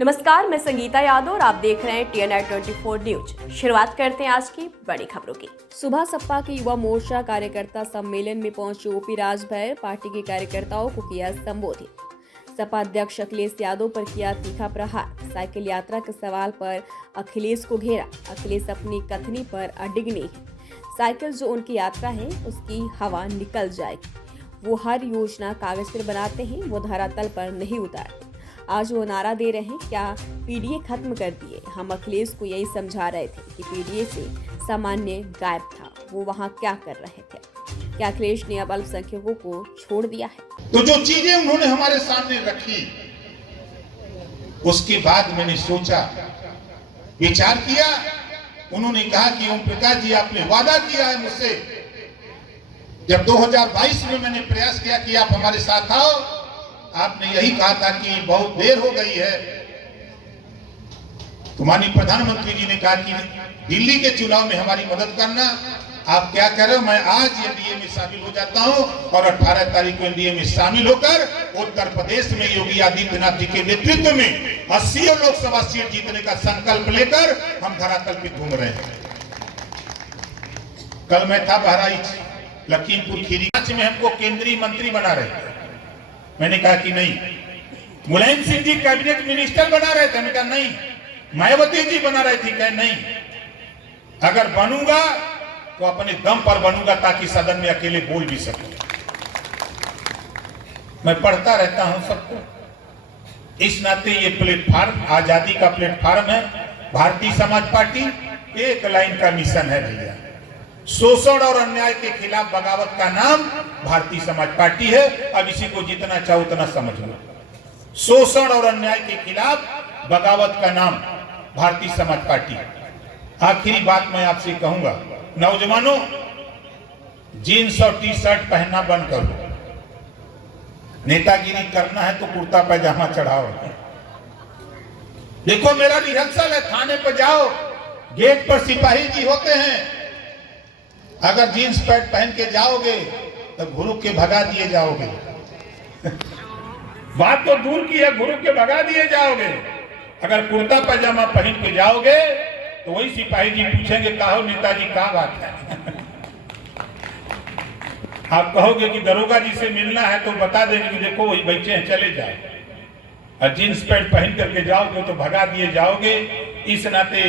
नमस्कार, मैं संगीता यादव और आप देख रहे हैं TNI 24 न्यूज। शुरुआत करते हैं आज की बड़ी खबरों की। सुबह सपा के युवा मोर्चा कार्यकर्ता सम्मेलन में पहुंचे ओपी राजभर पार्टी के कार्यकर्ताओं को किया संबोधित। सपा अध्यक्ष अखिलेश यादव पर किया तीखा प्रहार। साइकिल यात्रा के सवाल पर अखिलेश को घेरा। अखिलेश अपनी कथनी पर अडिग नहीं है। साइकिल जो उनकी यात्रा है उसकी हवा निकल जाएगी। वो हर योजना कागज पर बनाते हैं, वो धरातल पर नहीं उतारते। आज वो नारा दे रहे हैं, क्या पीडीए खत्म कर दिए। हम अखिलेश को यही समझा रहे थे कि पीडीए से सामान्य गायब था, वो वहाँ क्या कर रहे थे। क्या अखिलेश ने अब अल्पसंख्यकों को छोड़ दिया है? तो जो चीजें उन्होंने हमारे सामने रखी, उसके बाद मैंने सोचा, विचार किया। उन्होंने कहा कि ओम प्रकाश जी, आपने वादा किया है मुझसे। जब 2022 में मैंने प्रयास किया कि आप हमारे साथ आओ, आपने यही कहा था कि बहुत देर हो गई है। तो माननीय प्रधानमंत्री जी ने कहा कि दिल्ली के चुनाव में हमारी मदद करना। आप क्या कह रहे हो? मैं आज एनडीए में शामिल हो जाता हूं और 18 तारीख को एनडीए में शामिल होकर उत्तर प्रदेश में योगी आदित्यनाथ जी के नेतृत्व में 80 लोकसभा सीट जीतने का संकल्प लेकर हम धरातल पे घूम रहे हैं। कल मैं था बहराइच, लखीमपुर खीरी में हमको केंद्रीय मंत्री बना रहे थे। मैंने कहा कि नहीं। मुलायम सिंह जी कैबिनेट मिनिस्टर बना रहे थे, मैंने कहा नहीं। मायावती जी बना रही थी, कहा नहीं। अगर बनूंगा तो अपने दम पर बनूंगा ताकि सदन में अकेले बोल भी सकूं। मैं पढ़ता रहता हूं सबको, इस नाते ये प्लेटफार्म आजादी का प्लेटफार्म है। भारतीय समाज पार्टी एक लाइन का मिशन है भैया, शोषण और अन्याय के खिलाफ बगावत का नाम भारतीय समाज पार्टी है। अब इसी को जितना चाहो उतना समझ लो। शोषण और अन्याय के खिलाफ बगावत का नाम भारतीय समाज पार्टी। आखिरी बात मैं आपसे कहूंगा, नौजवानों, जीन्स और टी शर्ट पहनना बंद करो। नेतागिरी करना है तो कुर्ता पैजामा चढ़ाओ। देखो मेरा रिहर्सल है, थाने पर जाओ, गेट पर सिपाही जी होते हैं। अगर जीन्स पैंट पहन के जाओगे तो घुरुक के भगा दिए जाओगे। बात तो दूर की है, घुरुक के भगा दिए जाओगे। अगर कुर्ता पैजामा पहन के जाओगे तो वही सिपाही जी पूछेंगे, कहो नेताजी क्या बात है। आप कहोगे कि दरोगा जी से मिलना है तो बता देंगे कि देखो वही बैठे हैं, चले जाओ। और जीन्स पैंट पहन करके जाओगे तो भगा दिए जाओगे। इस नाते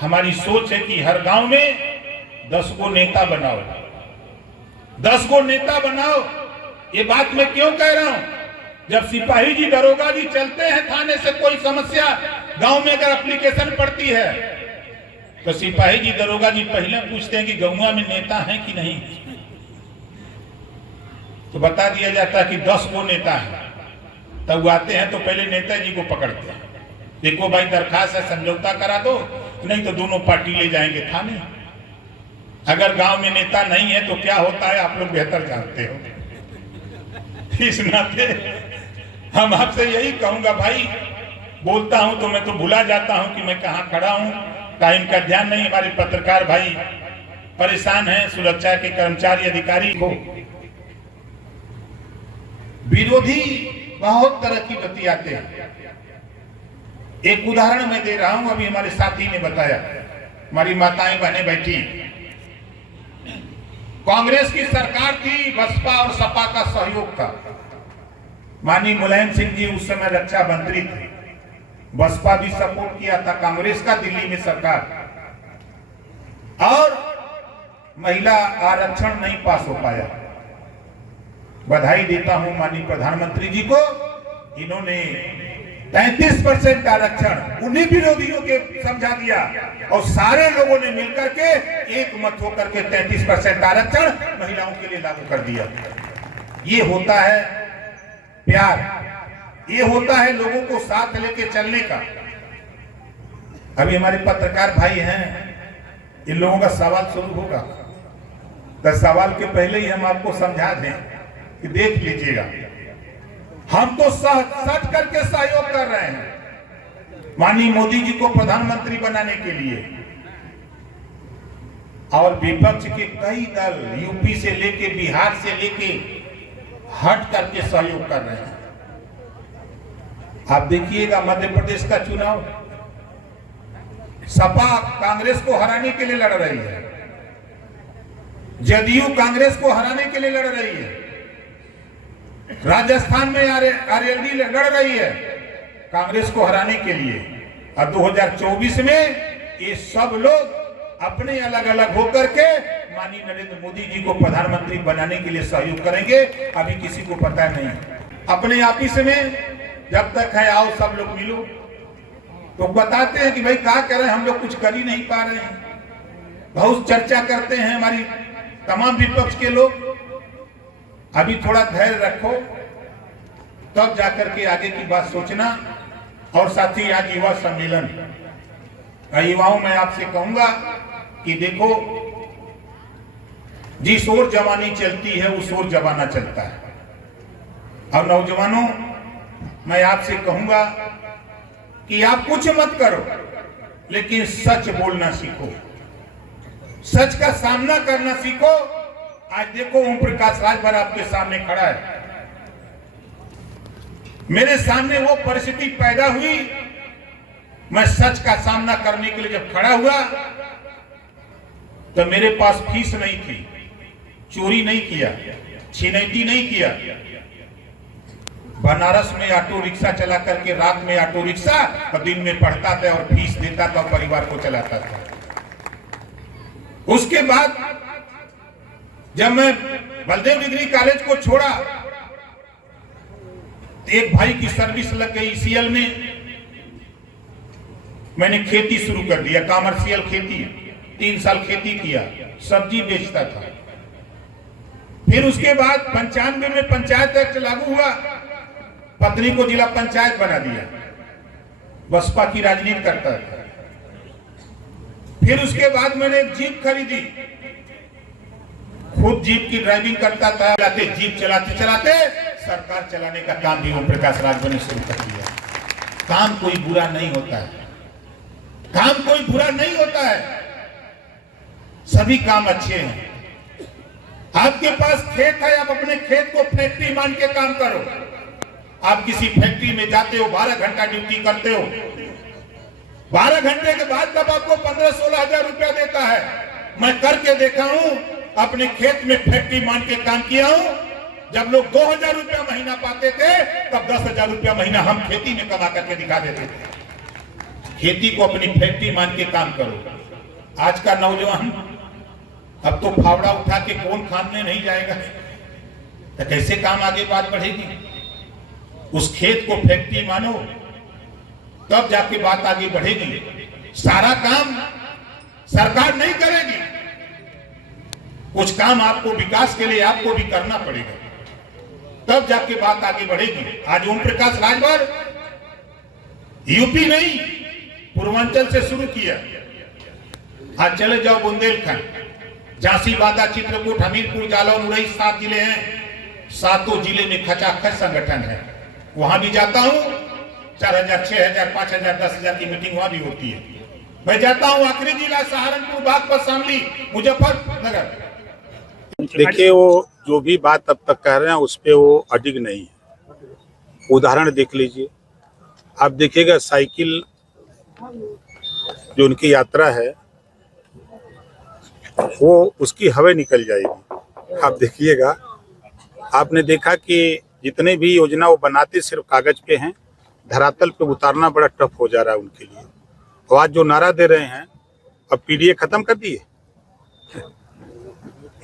हमारी सोच है कि हर गांव में 10 गो नेता बनाओ, 10 गो नेता बनाओ। ये बात मैं क्यों कह रहा हूं? जब सिपाही जी दरोगा जी चलते हैं थाने से, कोई समस्या गांव में अगर एप्लीकेशन पड़ती है तो सिपाही जी दरोगा जी पहले पूछते हैं कि गांव में नेता हैं कि नहीं। तो बता दिया जाता है कि 10 गो नेता हैं। तब आते हैं तो पहले नेताजी को पकड़ते हैं, देखो भाई दरखास्त है, समझौता करा दो, नहीं तो दोनों पार्टी ले जाएंगे थाने। अगर गांव में नेता नहीं है तो क्या होता है आप लोग बेहतर जानते हो। इस नाते हम आपसे यही कहूंगा, भाई बोलता हूं तो मैं तो भुला जाता हूं कि मैं कहां खड़ा हूं, टाइम का ध्यान नहीं। हमारे पत्रकार भाई परेशान हैं, सुरक्षा के कर्मचारी अधिकारी को विरोधी बहुत तरह की बतियाते हैं। एक उदाहरण मैं दे रहा हूं, अभी हमारे साथी ने बताया, हमारी माताएं बहनें बैठी, कांग्रेस की सरकार थी, बसपा और सपा का सहयोग था। माननीय मुलायम सिंह जी उस समय रक्षा मंत्री थे, बसपा भी सपोर्ट किया था कांग्रेस का, दिल्ली में सरकार, और महिला आरक्षण नहीं पास हो पाया। बधाई देता हूं माननीय प्रधानमंत्री जी को, इन्होंने 33% आरक्षण उन्हीं विरोधियों के समझा दिया और सारे लोगों ने मिलकर के एक मत होकर के 33% आरक्षण महिलाओं के लिए लागू कर दिया। ये होता है प्यार, ये होता है लोगों को साथ लेके चलने का। अभी हमारे पत्रकार भाई हैं, इन लोगों का सवाल शुरू होगा, तो सवाल के पहले ही हम आपको समझा दें कि देख लीजिएगा, हम तो सच करके सहयोग कर रहे हैं माननीय मोदी जी को प्रधानमंत्री बनाने के लिए। और विपक्ष के कई दल यूपी से लेके बिहार से लेके हट करके सहयोग कर रहे हैं। आप देखिएगा मध्य प्रदेश का चुनाव, सपा कांग्रेस को हराने के लिए लड़ रही है, जदयू कांग्रेस को हराने के लिए लड़ रही है, राजस्थान में आरएलडी लड़ रही है कांग्रेस को हराने के लिए, और 2024 में ये सब लोग अपने अलग अलग होकर के माननीय नरेंद्र मोदी जी को प्रधानमंत्री बनाने के लिए सहयोग करेंगे। अभी किसी को पता नहीं, अपने ऑफिस में जब तक है आओ सब लोग मिलो, तो बताते हैं कि भाई क्या करें, हम लोग कुछ कर ही नहीं पा रहे हैं। बहुत चर्चा करते हैं हमारी तमाम विपक्ष के लोग। अभी थोड़ा धैर्य रखो, तब जाकर के आगे की बात सोचना। और साथ ही आज युवा सम्मेलन, युवाओं में आपसे कहूंगा कि देखो, जिस ओर जवानी चलती है उस ओर जमाना चलता है। और नौजवानों, मैं आपसे कहूंगा कि आप कुछ मत करो, लेकिन सच बोलना सीखो, सच का सामना करना सीखो। आज देखो ओम प्रकाश राजभर आपके सामने खड़ा है, मेरे सामने वो परिस्थिति पैदा हुई, मैं सच का सामना करने के लिए जब खड़ा हुआ तो मेरे पास फीस नहीं थी, चोरी नहीं किया, छिनैती नहीं किया। बनारस में ऑटो रिक्शा चला करके रात में ऑटो रिक्शा और दिन में पढ़ता था और फीस देता था, परिवार को चलाता था। उसके बाद जब मैं बलदेव डिग्री कॉलेज को छोड़ा तो एक भाई की सर्विस लग गई सीएल में, मैंने खेती शुरू कर दिया, कॉमर्शियल खेती। 3 साल खेती किया, सब्जी बेचता था। फिर उसके बाद 95 में पंचायत एक्ट लागू हुआ, पत्नी को जिला पंचायत बना दिया, बसपा की राजनीति करता था। फिर उसके बाद मैंने एक जीप खरीदी, खुद जीप की ड्राइविंग करता था। जीप चलाते चलाते सरकार चलाने का काम भी ओम प्रकाश राजभर ने शुरू कर दिया। काम कोई बुरा नहीं होता है, काम कोई बुरा नहीं होता है, सभी काम अच्छे हैं। आपके पास खेत है, आप अपने खेत को फैक्ट्री मान के काम करो। आप किसी फैक्ट्री में जाते हो, 12 घंटा ड्यूटी करते हो, 12 घंटे के बाद तब आपको 15-16 हजार रुपया देता है। मैं करके देखा हूं, अपने खेत में फैक्ट्री मान के काम किया हूं। जब लोग 2000 रुपया महीना पाते थे, तब 10,000 रुपया महीना हम खेती में कमा करके दिखा देते थे। खेती को अपनी फैक्ट्री मान के काम करो। आज का नौजवान अब तो फावड़ा उठा के कौन खाने नहीं जाएगा, तो कैसे काम आगे बात बढ़ेगी? उस खेत को फैक्ट्री मानो, तब जाके बात आगे बढ़ेगी। सारा काम सरकार नहीं करेगी, कुछ काम आपको विकास के लिए आपको भी करना पड़ेगा, तब जाके बात आगे बढ़ेगी। आज ओम प्रकाश राजभर यूपी नहीं, पूर्वांचल से शुरू किया। आज चले जाओ बुंदेलखंड, झांसी, बांदा, चित्रकूट, हमीरपुर, जालौन, उरई, 7 जिले हैं। 7 जिले में खचाखच संगठन है। वहां भी जाता हूं, 4000, 6000, 5000, 10,000 की मीटिंग वहां भी होती है। मैं जाता हूं आखिरी जिला सहारनपुर, बागपत, शामली, मुजफ्फरनगर। देखिए, वो जो भी बात अब तक कह रहे हैं उस पे वो अडिग नहीं है। उदाहरण देख लीजिए, आप देखिएगा साइकिल जो उनकी यात्रा है वो उसकी हवा निकल जाएगी। आप देखिएगा, आपने देखा कि जितने भी योजना वो बनाते सिर्फ कागज पे हैं, धरातल पे उतारना बड़ा टफ हो जा रहा है उनके लिए। और आज जो नारा दे रहे हैं, अब पीडीए खत्म कर दिए,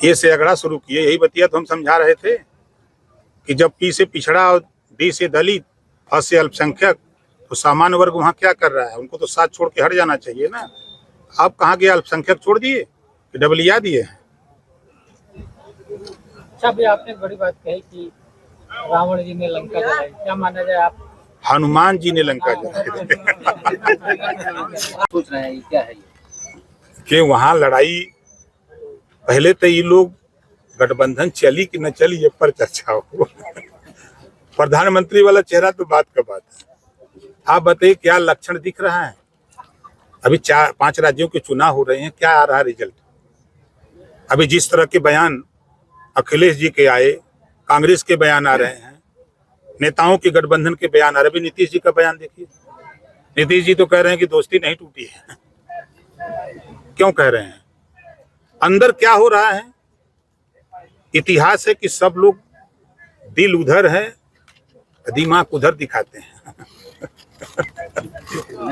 ए से अगड़ा शुरू किए। यही बतिया तो हम समझा रहे थे कि जब पी से पिछड़ा और डी से दलित, अ से अल्पसंख्यक, तो सामान्य वर्ग वहाँ क्या कर रहा है? उनको तो साथ छोड़ के हट जाना चाहिए ना। आप कहाँ गए? अल्पसंख्यक छोड़ दिए कि डबलिया दिए हैं? अच्छा, अभी आपने बड़ी बात कही कि रावण जी ने लंका जलाई, क्या माना जाए? आप हनुमान जी ने लंका जलाई सोच रहे हैं क्या है कि वहाँ लड़ाई पहले तो ये लोग गठबंधन चली कि न चली ये पर चर्चा हो। प्रधानमंत्री वाला चेहरा तो बात का बात है। आप बताइए क्या लक्षण दिख रहा है? अभी 4-5 राज्यों के चुनाव हो रहे हैं, क्या आ रहा है रिजल्ट? अभी जिस तरह के बयान अखिलेश जी के आए, कांग्रेस के बयान आ रहे हैं, नेताओं के गठबंधन के बयान। अभी नीतीश जी का बयान देखिए, नीतीश जी तो कह रहे हैं कि दोस्ती नहीं टूटी है। क्यों कह रहे हैं? अंदर क्या हो रहा है? इतिहास है कि सब लोग दिल उधर है, दिमाग उधर दिखाते हैं।